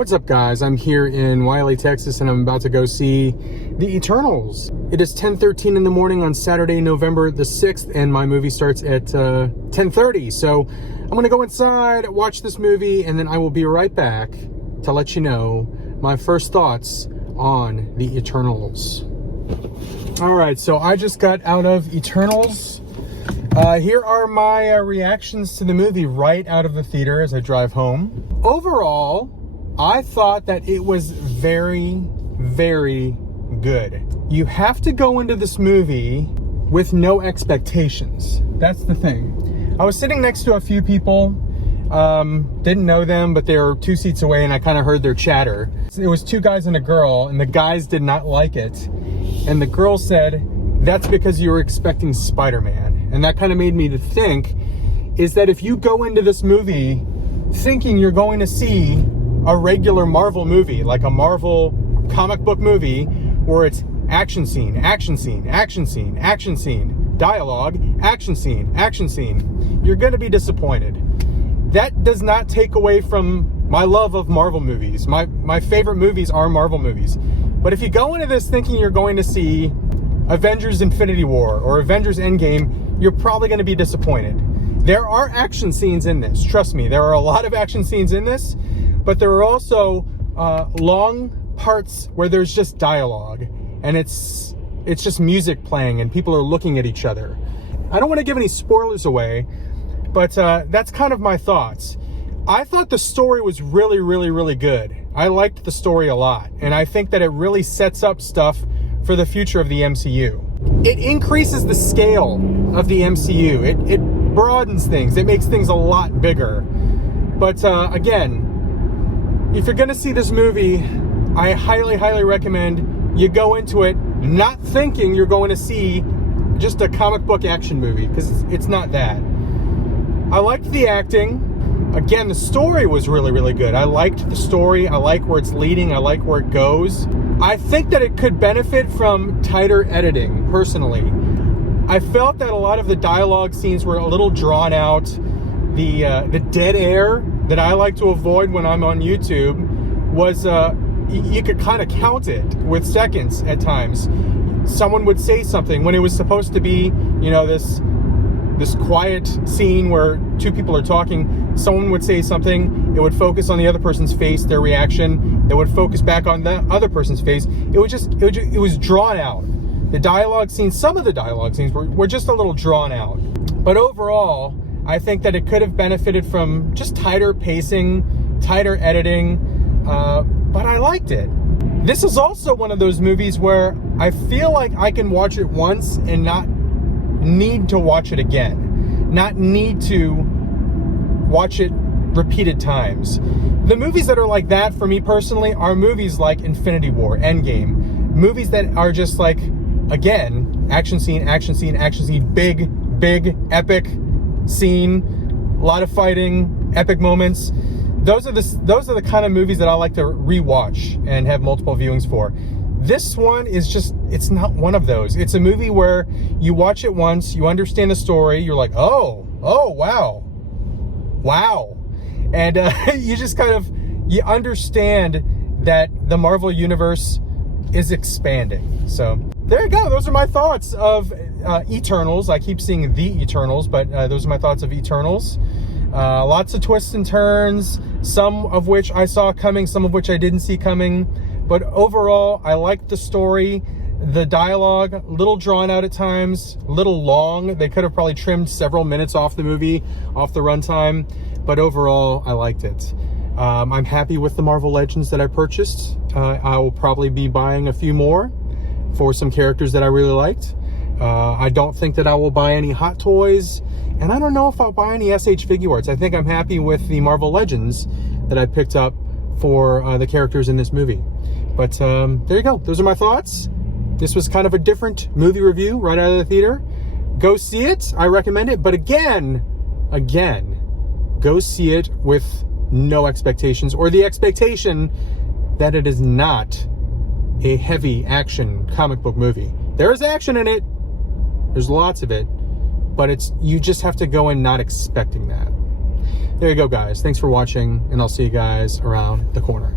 What's up, guys? I'm here in Wiley, Texas, and I'm about to go see The Eternals. It is 10:13 in the morning on Saturday, November the 6th, and my movie starts at 10:30. So I'm gonna go inside, watch this movie, and then I will be right back to let you know my first thoughts on The Eternals. All right, so I just got out of Eternals. Here are my reactions to the movie right out of the theater as I drive home. Overall, I thought that it was very, very good. You have to go into this movie with no expectations. That's the thing. I was sitting next to a few people, didn't know them, but they were 2 seats away, and I kind of heard their chatter. It was 2 guys and a girl, and the guys did not like it. And the girl said, that's because you were expecting Spider-Man. And that kind of made me to think, is that if you go into this movie thinking you're going to see a regular Marvel movie, like a Marvel comic book movie, where it's action scene, action scene, action scene, action scene, dialogue, action scene, you're going to be disappointed. That does not take away from my love of Marvel movies. My favorite movies are Marvel movies. But if you go into this thinking you're going to see Avengers Infinity War or Avengers Endgame, you're probably going to be disappointed. There are action scenes in this. Trust me, there are a lot of action scenes in this. But there are also long parts where there's just dialogue, and it's just music playing and people are looking at each other. I don't want to give any spoilers away, but that's kind of my thoughts. I thought the story was really, really, really good. I liked the story a lot, and I think that it really sets up stuff for the future of the MCU. It increases the scale of the MCU. It broadens things. It makes things a lot bigger. But again, if you're going to see this movie, I highly, highly recommend you go into it not thinking you're going to see just a comic book action movie, because it's not that. I liked the acting. Again, the story was really, really good. I liked the story. I like where it's leading. I like where it goes. I think that it could benefit from tighter editing, personally. I felt that a lot of the dialogue scenes were a little drawn out. The dead air that I like to avoid when I'm on YouTube was, you could kind of count it with seconds at times. Someone would say something when it was supposed to be, you know, this quiet scene where 2 people are talking. Someone would say something, it would focus on the other person's face, their reaction. It would focus back on the other person's face. It was drawn out. The dialogue scenes, some of the dialogue scenes were just a little drawn out. But overall, I think that it could have benefited from just tighter pacing, tighter editing, but I liked it. This is also one of those movies where I feel like I can watch it once and not need to watch it again, not need to watch it repeated times. The movies that are like that for me personally are movies like Infinity War, Endgame, movies that are just like, again, action scene, action scene, action scene, big, epic scene, a lot of fighting, epic moments. Those are the kind of movies that I like to rewatch and have multiple viewings for. This one is just, it's not one of those. It's a movie where you watch it once, you understand the story, you're like, oh, wow. And you just kind of, you understand that the Marvel Universe is expanding. So there you go. Those are my thoughts of Eternals. I keep seeing The Eternals, but those are my thoughts of Eternals. Lots of twists and turns, some of which I saw coming, some of which I didn't see coming. But overall, I liked the story. The dialogue, a little drawn out at times, a little long. They could have probably trimmed several minutes off the movie, off the runtime. But overall, I liked it. I'm happy with the Marvel Legends that I purchased. I will probably be buying a few more for some characters that I really liked. I don't think that I will buy any Hot Toys. And I don't know if I'll buy any SH Figuarts. I think I'm happy with the Marvel Legends that I picked up for the characters in this movie. But there you go. Those are my thoughts. This was kind of a different movie review right out of the theater. Go see it. I recommend it. But again, go see it with no expectations, or the expectation that it is not a heavy action comic book movie. There is action in it. There's lots of it. But you just have to go in not expecting that. There you go, guys. Thanks for watching, and I'll see you guys around the corner.